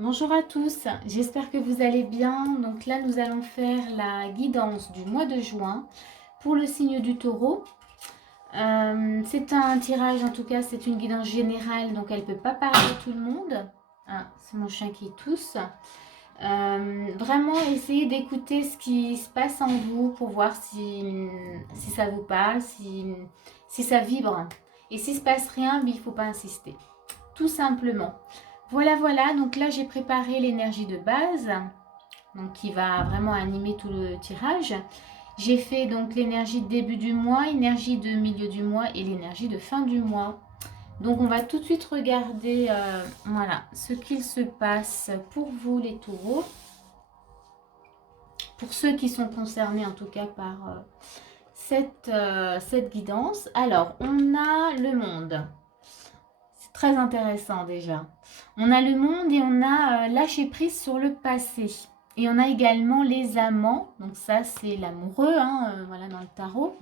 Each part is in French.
Bonjour à tous, j'espère que vous allez bien. Donc là, nous allons faire la guidance du mois de juin pour le signe du taureau. C'est un tirage, en tout cas, c'est une guidance générale, donc elle ne peut pas parler à tout le monde. Ah, c'est mon chien qui tousse. Vraiment, essayez d'écouter ce qui se passe en vous pour voir si ça vous parle, si ça vibre. Et s'il ne se passe rien, il ne faut pas insister. Tout simplement. Voilà, voilà, donc là j'ai préparé l'énergie de base, donc qui va vraiment animer tout le tirage. J'ai fait donc l'énergie de début du mois, énergie de milieu du mois et l'énergie de fin du mois. Donc on va tout de suite regarder voilà, ce qu'il se passe pour vous les taureaux, pour ceux qui sont concernés en tout cas par cette guidance. Alors on a le monde. Très intéressant déjà. On a le monde et on a lâché prise sur le passé. Et on a également les amants. Donc ça, c'est l'amoureux, voilà, dans le tarot.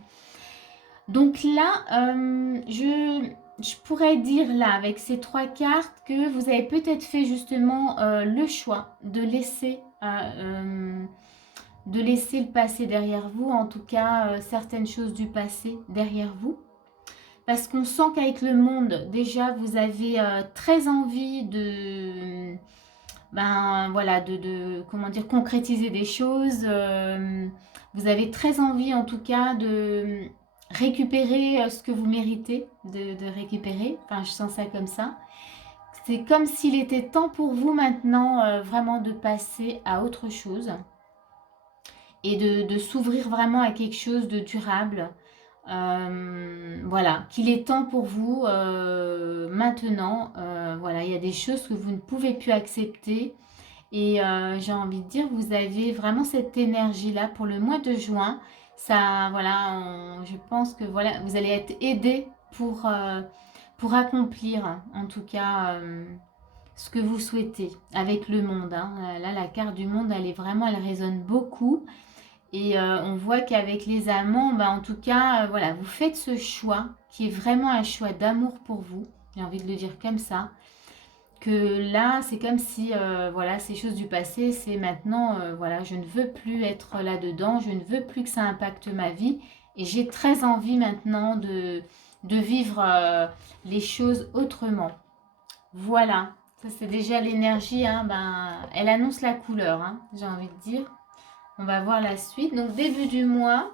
Donc là, je pourrais dire là, avec ces trois cartes, que vous avez peut-être fait justement le choix de laisser le passé derrière vous. En tout cas, certaines choses du passé derrière vous. Parce qu'on sent qu'avec le monde, déjà, vous avez très envie comment dire, concrétiser des choses. Vous avez très envie, en tout cas, de récupérer ce que vous méritez de récupérer. Enfin, je sens ça comme ça. C'est comme s'il était temps pour vous maintenant, vraiment, de passer à autre chose et de s'ouvrir vraiment à quelque chose de durable. Voilà, qu'il est temps pour vous maintenant. Voilà, il y a des choses que vous ne pouvez plus accepter. Et j'ai envie de dire, vous avez vraiment cette énergie-là pour le mois de juin. Ça, voilà, je pense que voilà, vous allez être aidé pour accomplir, en tout cas, ce que vous souhaitez avec le monde. Là, la carte du monde, elle résonne beaucoup. Et on voit qu'avec les amants, en tout cas, voilà, vous faites ce choix qui est vraiment un choix d'amour pour vous. J'ai envie de le dire comme ça. Que là, c'est comme si, voilà, ces choses du passé, c'est maintenant, voilà, je ne veux plus être là-dedans, je ne veux plus que ça impacte ma vie. Et j'ai très envie maintenant de vivre les choses autrement. Voilà, ça c'est déjà l'énergie, elle annonce la couleur, j'ai envie de dire. On va voir la suite. Donc début du mois,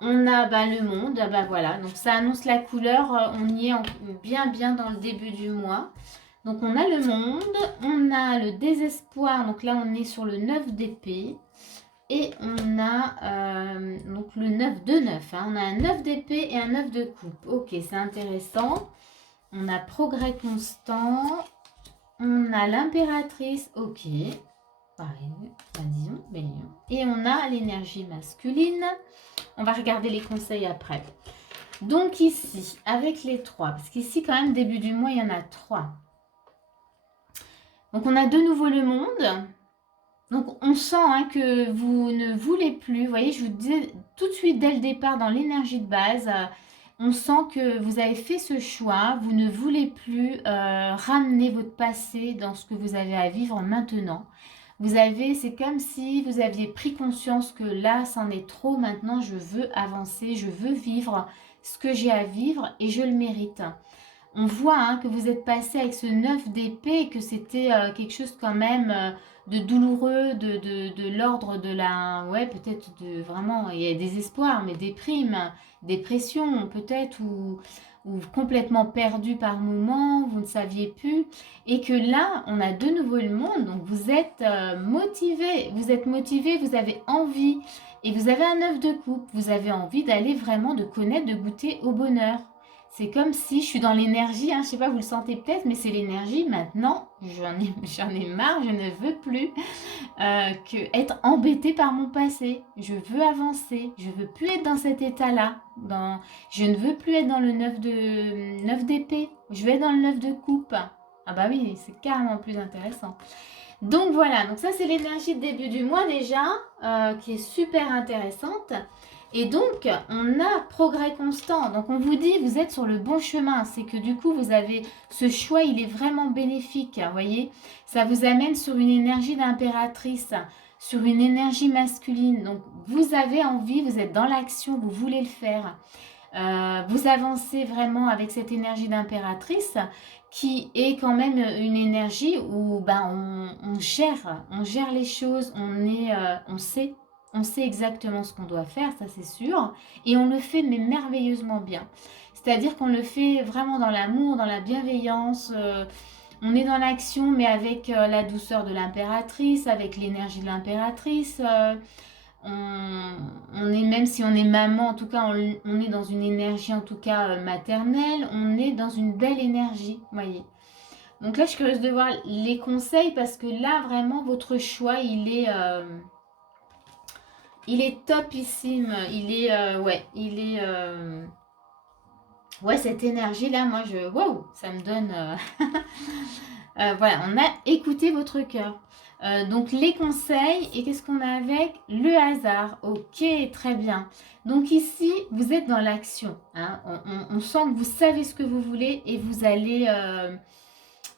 on a le monde. Voilà, donc ça annonce la couleur. On y est bien dans le début du mois. Donc on a le monde, on a le désespoir. Donc là on est sur le 9 d'épée. Et on a donc le 9 de 9. On a un 9 d'épée et un 9 de coupe. Ok, c'est intéressant. On a progrès constant. On a l'impératrice. Ok. Pareil, Lion. Et on a l'énergie masculine. On va regarder les conseils après. Donc ici, avec les trois, parce qu'ici quand même, début du mois, il y en a trois. Donc on a de nouveau le monde. Donc on sent que vous ne voulez plus, vous voyez, je vous disais tout de suite dès le départ dans l'énergie de base, on sent que vous avez fait ce choix, vous ne voulez plus ramener votre passé dans ce que vous avez à vivre maintenant. C'est comme si vous aviez pris conscience que là, c'en est trop, maintenant je veux avancer, je veux vivre ce que j'ai à vivre et je le mérite. On voit que vous êtes passé avec ce 9 d'épée, que c'était quelque chose quand même de douloureux, de l'ordre de la... Ouais, peut-être de vraiment, il y a des espoirs, mais des primes, dépression peut-être, ou complètement perdu par moment, vous ne saviez plus. Et que là, on a de nouveau le monde, donc vous êtes motivé, vous avez envie. Et vous avez un 9 de coupe, vous avez envie d'aller vraiment, de connaître, de goûter au bonheur. C'est comme si je suis dans l'énergie, je ne sais pas, vous le sentez peut-être, mais c'est l'énergie. Maintenant, j'en ai marre, je ne veux plus être embêtée par mon passé. Je veux avancer, je veux plus être dans cet état-là. Je ne veux plus être dans le 9 d'épée, je veux être dans le 9 de coupe. Ah bah oui, c'est carrément plus intéressant. Donc voilà, donc ça c'est l'énergie de début du mois déjà, qui est super intéressante. Et donc, on a progrès constant. Donc, on vous dit, vous êtes sur le bon chemin. C'est que du coup, vous avez ce choix, il est vraiment bénéfique. Vous voyez, ça vous amène sur une énergie d'impératrice, sur une énergie masculine. Donc, vous avez envie, vous êtes dans l'action, vous voulez le faire. Vous avancez vraiment avec cette énergie d'impératrice qui est quand même une énergie où ben, on gère les choses, on sait exactement ce qu'on doit faire, ça c'est sûr, et on le fait mais merveilleusement bien. C'est-à-dire qu'on le fait vraiment dans l'amour, dans la bienveillance, on est dans l'action mais avec la douceur de l'impératrice, avec l'énergie de l'impératrice. On est, même si on est maman, en tout cas, on est dans une énergie, en tout cas, maternelle. On est dans une belle énergie, vous voyez. Donc là, je suis curieuse de voir les conseils parce que là, vraiment, votre choix, il est topissime. Ouais, cette énergie-là, moi, waouh, ça me donne... voilà, on a écouté votre cœur. Donc les conseils, et qu'est-ce qu'on a avec? Le hasard. Ok, très bien. Donc ici, vous êtes dans l'action. Hein. On sent que vous savez ce que vous voulez et vous allez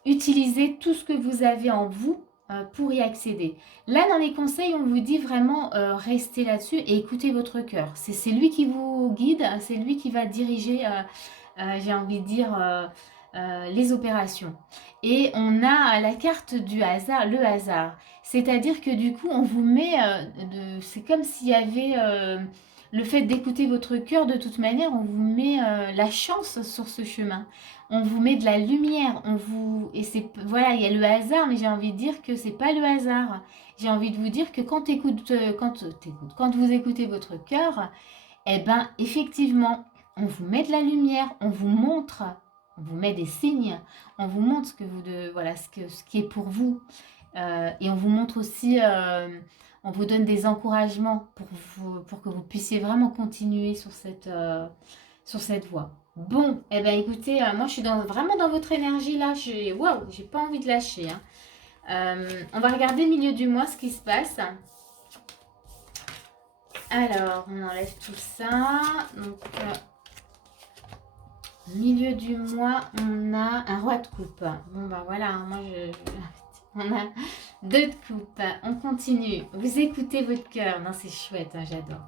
utiliser tout ce que vous avez en vous pour y accéder. Là, dans les conseils, on vous dit vraiment restez là-dessus et écoutez votre cœur. C'est lui qui vous guide, c'est lui qui va diriger, j'ai envie de dire, les opérations. Et on a la carte du hasard, le hasard. C'est-à-dire que du coup, on vous met, c'est comme s'il y avait le fait d'écouter votre cœur, de toute manière, on vous met la chance sur ce chemin. On vous met de la lumière, et c'est, voilà, il y a le hasard, mais j'ai envie de dire que c'est pas le hasard. J'ai envie de vous dire que quand vous écoutez votre cœur, eh ben, effectivement, on vous met de la lumière, on vous montre, on vous met des signes, on vous montre voilà, ce qui est pour vous. Et on vous montre aussi, on vous donne des encouragements pour que vous puissiez vraiment continuer sur cette voie. Bon, eh ben écoutez, moi je suis vraiment dans votre énergie là, waouh, j'ai pas envie de lâcher. Hein. On va regarder milieu du mois ce qui se passe. Alors, on enlève tout ça. Donc, milieu du mois, on a un roi de coupe. Bon, bah voilà, hein, on a deux de coupe. On continue. Vous écoutez votre cœur. Non, c'est chouette, hein, j'adore.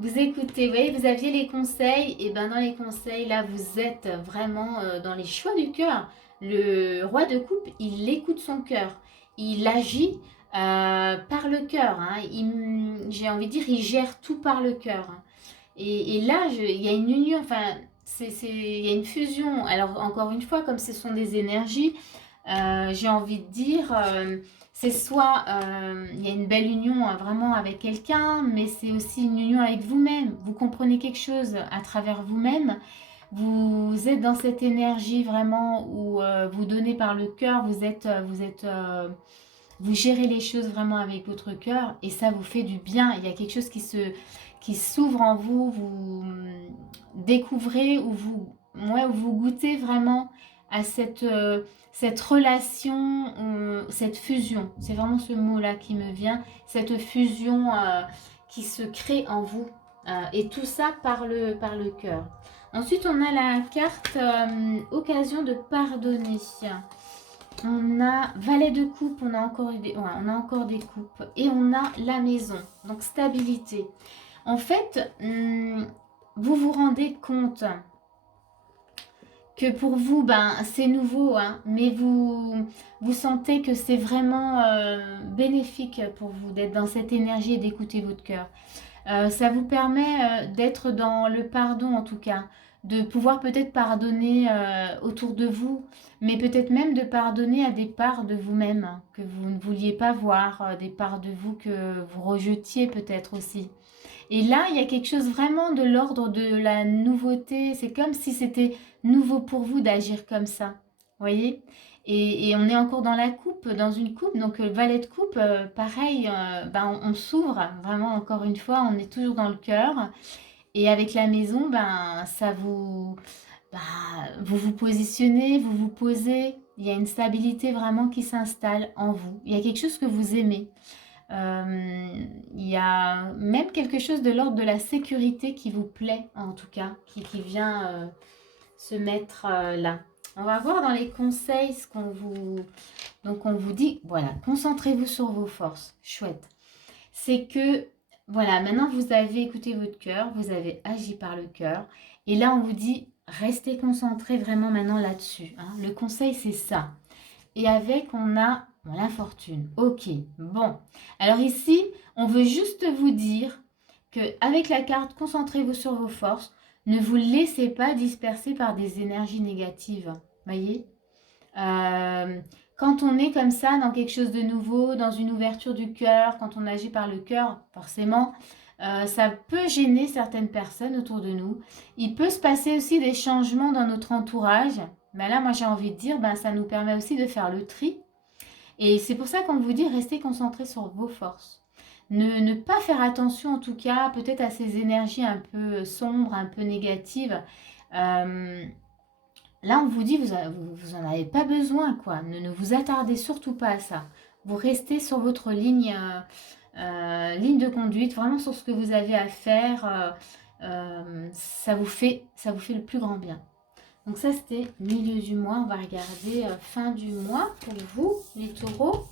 Vous écoutez, vous voyez, vous aviez les conseils. Et ben dans les conseils, là, vous êtes vraiment dans les choix du cœur. Le roi de coupe, il écoute son cœur. Il agit par le cœur. Hein. J'ai envie de dire, il gère tout par le cœur. Hein. Et là, il y a une union, enfin, il y a une fusion. Alors, encore une fois, comme ce sont des énergies, j'ai envie de dire, c'est soit il y a une belle union vraiment avec quelqu'un, mais c'est aussi une union avec vous-même. Vous comprenez quelque chose à travers vous-même. Vous êtes dans cette énergie vraiment où vous donnez par le cœur, vous gérez les choses vraiment avec votre cœur et ça vous fait du bien. Il y a quelque chose qui s'ouvre en vous, vous découvrez ou vous goûtez vraiment à cette relation, cette fusion. C'est vraiment ce mot-là qui me vient, cette fusion qui se crée en vous. Et tout ça par le cœur. Ensuite, on a la carte occasion de pardonner. On a valet de coupe, on a encore des coupes. Et on a la maison, donc stabilité. En fait, vous vous rendez compte que pour vous, c'est nouveau, hein, mais vous sentez que c'est vraiment bénéfique pour vous d'être dans cette énergie et d'écouter votre cœur. Ça vous permet d'être dans le pardon en tout cas, de pouvoir peut-être pardonner autour de vous, mais peut-être même de pardonner à des parts de vous-même hein, que vous ne vouliez pas voir, des parts de vous que vous rejetiez peut-être aussi. Et là, il y a quelque chose vraiment de l'ordre de la nouveauté. C'est comme si c'était nouveau pour vous d'agir comme ça. Vous voyez et on est encore dans la coupe, dans une coupe. Donc, le valet de coupe, pareil, on s'ouvre. Vraiment, encore une fois, on est toujours dans le cœur. Et avec la maison, bah, vous vous positionnez, vous vous posez. Il y a une stabilité vraiment qui s'installe en vous. Il y a quelque chose que vous aimez. Il y a même quelque chose de l'ordre de la sécurité qui vous plaît, en tout cas, qui vient se mettre là. On va voir dans les conseils ce qu'on vous... Donc on vous dit, voilà, concentrez-vous sur vos forces. Chouette. C'est que, voilà, maintenant vous avez écouté votre cœur, vous avez agi par le cœur. Et là, on vous dit, restez concentrés vraiment maintenant là-dessus. Hein. Le conseil, c'est ça. Et avec, on a bon, l'infortune. Ok, bon. Alors ici, on veut juste vous dire qu'avec la carte, concentrez-vous sur vos forces. Ne vous laissez pas disperser par des énergies négatives. Voyez quand on est comme ça dans quelque chose de nouveau, dans une ouverture du cœur, quand on agit par le cœur, forcément, ça peut gêner certaines personnes autour de nous. Il peut se passer aussi des changements dans notre entourage. Mais là, moi, j'ai envie de dire, ben, ça nous permet aussi de faire le tri. Et c'est pour ça qu'on vous dit, restez concentrés sur vos forces. Ne pas faire attention, en tout cas, peut-être à ces énergies un peu sombres, un peu négatives. Euh, Là, on vous dit, vous en avez pas besoin, quoi. Ne vous attardez surtout pas à ça. Vous restez sur votre ligne de conduite, vraiment sur ce que vous avez à faire. Ça vous fait le plus grand bien. Donc ça, c'était milieu du mois. On va regarder fin du mois pour vous, les taureaux.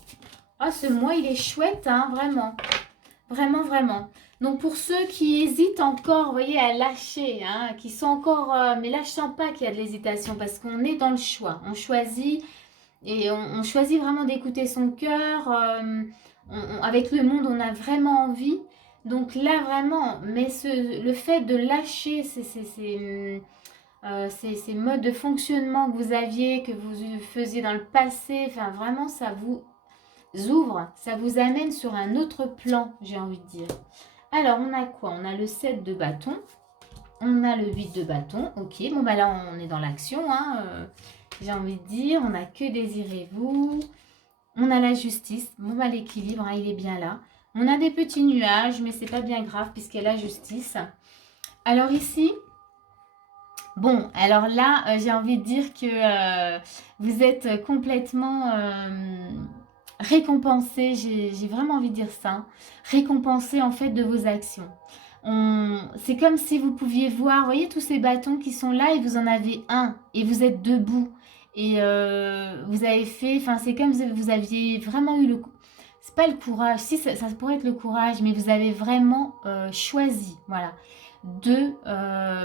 Ah, ce mois, il est chouette, hein, vraiment. Vraiment, vraiment. Donc pour ceux qui hésitent encore, vous voyez, à lâcher, hein, qui sont encore... mais là, je sens pas qu'il y a de l'hésitation parce qu'on est dans le choix. On choisit et on choisit vraiment d'écouter son cœur. Avec le monde, on a vraiment envie. Donc là, vraiment, mais le fait de lâcher ces modes de fonctionnement que vous aviez, que vous faisiez dans le passé, enfin vraiment, ça vous ouvre, ça vous amène sur un autre plan, j'ai envie de dire. Alors, on a quoi? On a le 7 de bâton, on a le 8 de bâton, ok, bon bah là on est dans l'action, hein, j'ai envie de dire, on a que désirez-vous, on a la justice, bon bah l'équilibre, hein, il est bien là. On a des petits nuages, mais c'est pas bien grave puisqu'il y a la justice. Alors ici, bon, alors là, j'ai envie de dire que vous êtes complètement récompensé, j'ai vraiment envie de dire ça, récompensé en fait de vos actions. C'est comme si vous pouviez voir, vous voyez tous ces bâtons qui sont là et vous en avez un et vous êtes debout. Et vous avez fait, enfin c'est comme si vous aviez vraiment eu c'est pas le courage, si ça pourrait être le courage, mais vous avez vraiment choisi, voilà, de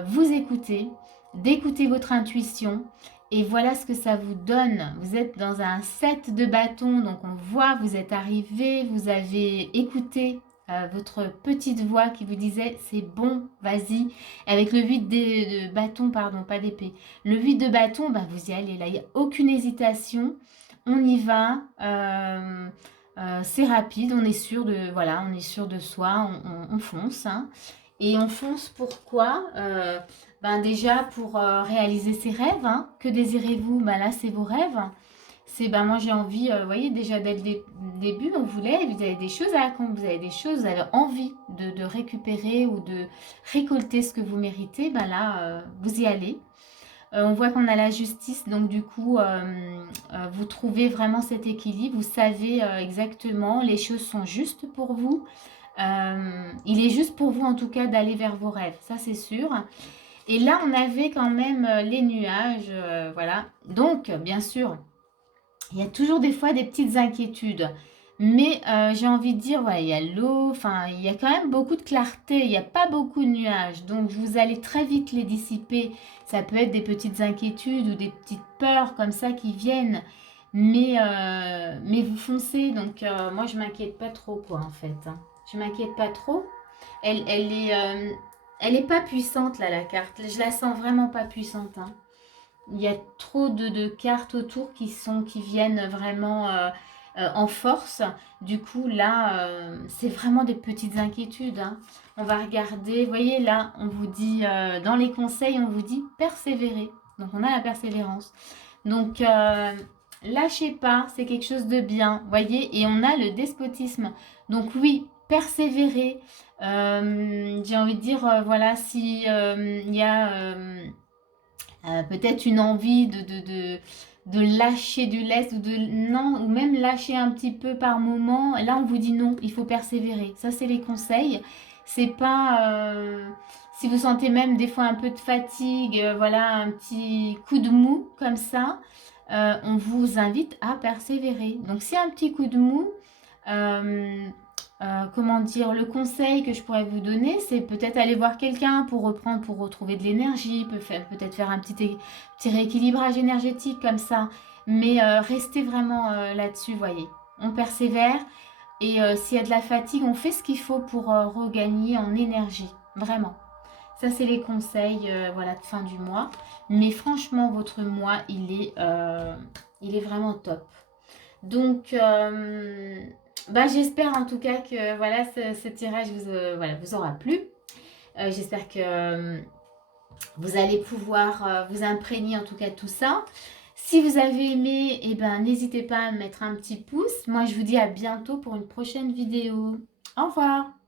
vous écouter, d'écouter votre intuition. Et voilà ce que ça vous donne. Vous êtes dans un 7 de bâton, donc on voit, vous êtes arrivé, vous avez écouté votre petite voix qui vous disait c'est bon, vas-y. Avec le 8 de bâton, pardon, pas d'épée. Le 8 de bâton, bah, vous y allez là, il n'y a aucune hésitation. On y va. C'est rapide, on est sûr de, voilà, on est sûr de soi, on fonce. Hein. Et on fonce pourquoi ben déjà pour réaliser ses rêves. Hein. Que désirez-vous? Ben là, c'est vos rêves. C'est ben moi j'ai envie, vous voyez déjà dès le début, on voulait, vous avez des choses à accomplir, vous avez des choses, vous avez envie de récupérer ou de récolter ce que vous méritez. Ben là, vous y allez. On voit qu'on a la justice, donc du coup, vous trouvez vraiment cet équilibre. Vous savez exactement, les choses sont justes pour vous. Il est juste pour vous en tout cas d'aller vers vos rêves, ça c'est sûr. Et là, on avait quand même les nuages, voilà. Donc, bien sûr, il y a toujours des fois des petites inquiétudes. Mais j'ai envie de dire, voilà, il y a l'eau, enfin, il y a quand même beaucoup de clarté, il n'y a pas beaucoup de nuages. Donc, vous allez très vite les dissiper. Ça peut être des petites inquiétudes ou des petites peurs comme ça qui viennent. Mais vous foncez, donc moi, je m'inquiète pas trop, quoi, en fait. Hein. Je m'inquiète pas trop. Elle est pas puissante, là, la carte. Je la sens vraiment pas puissante, hein. Il y a trop de cartes autour qui viennent vraiment en force. Du coup, là, c'est vraiment des petites inquiétudes. Hein. On va regarder. Vous voyez, là, on vous dit, dans les conseils, on vous dit persévérer. Donc, on a la persévérance. Donc, lâchez pas, c'est quelque chose de bien. Vous voyez, et on a le despotisme. Donc, oui, persévérer. J'ai envie de dire, voilà, si il y a... peut-être une envie de lâcher du lest ou de non, ou même lâcher un petit peu par moment. Là, on vous dit non, il faut persévérer. Ça, c'est les conseils. C'est pas si vous sentez même des fois un peu de fatigue, voilà, un petit coup de mou comme ça, on vous invite à persévérer. Donc, si un petit coup de mou, euh, comment dire, le conseil que je pourrais vous donner, c'est peut-être aller voir quelqu'un pour reprendre, pour retrouver de l'énergie, peut-être faire un petit rééquilibrage énergétique comme ça. Mais restez vraiment là-dessus, voyez. On persévère et s'il y a de la fatigue, on fait ce qu'il faut pour regagner en énergie. Vraiment. Ça, c'est les conseils voilà, de fin du mois. Mais franchement, votre mois, il est vraiment top. Donc, bah, j'espère en tout cas que voilà, ce tirage voilà, vous aura plu. J'espère que vous allez pouvoir vous imprégner en tout cas de tout ça. Si vous avez aimé, eh ben, n'hésitez pas à mettre un petit pouce. Moi, je vous dis à bientôt pour une prochaine vidéo. Au revoir!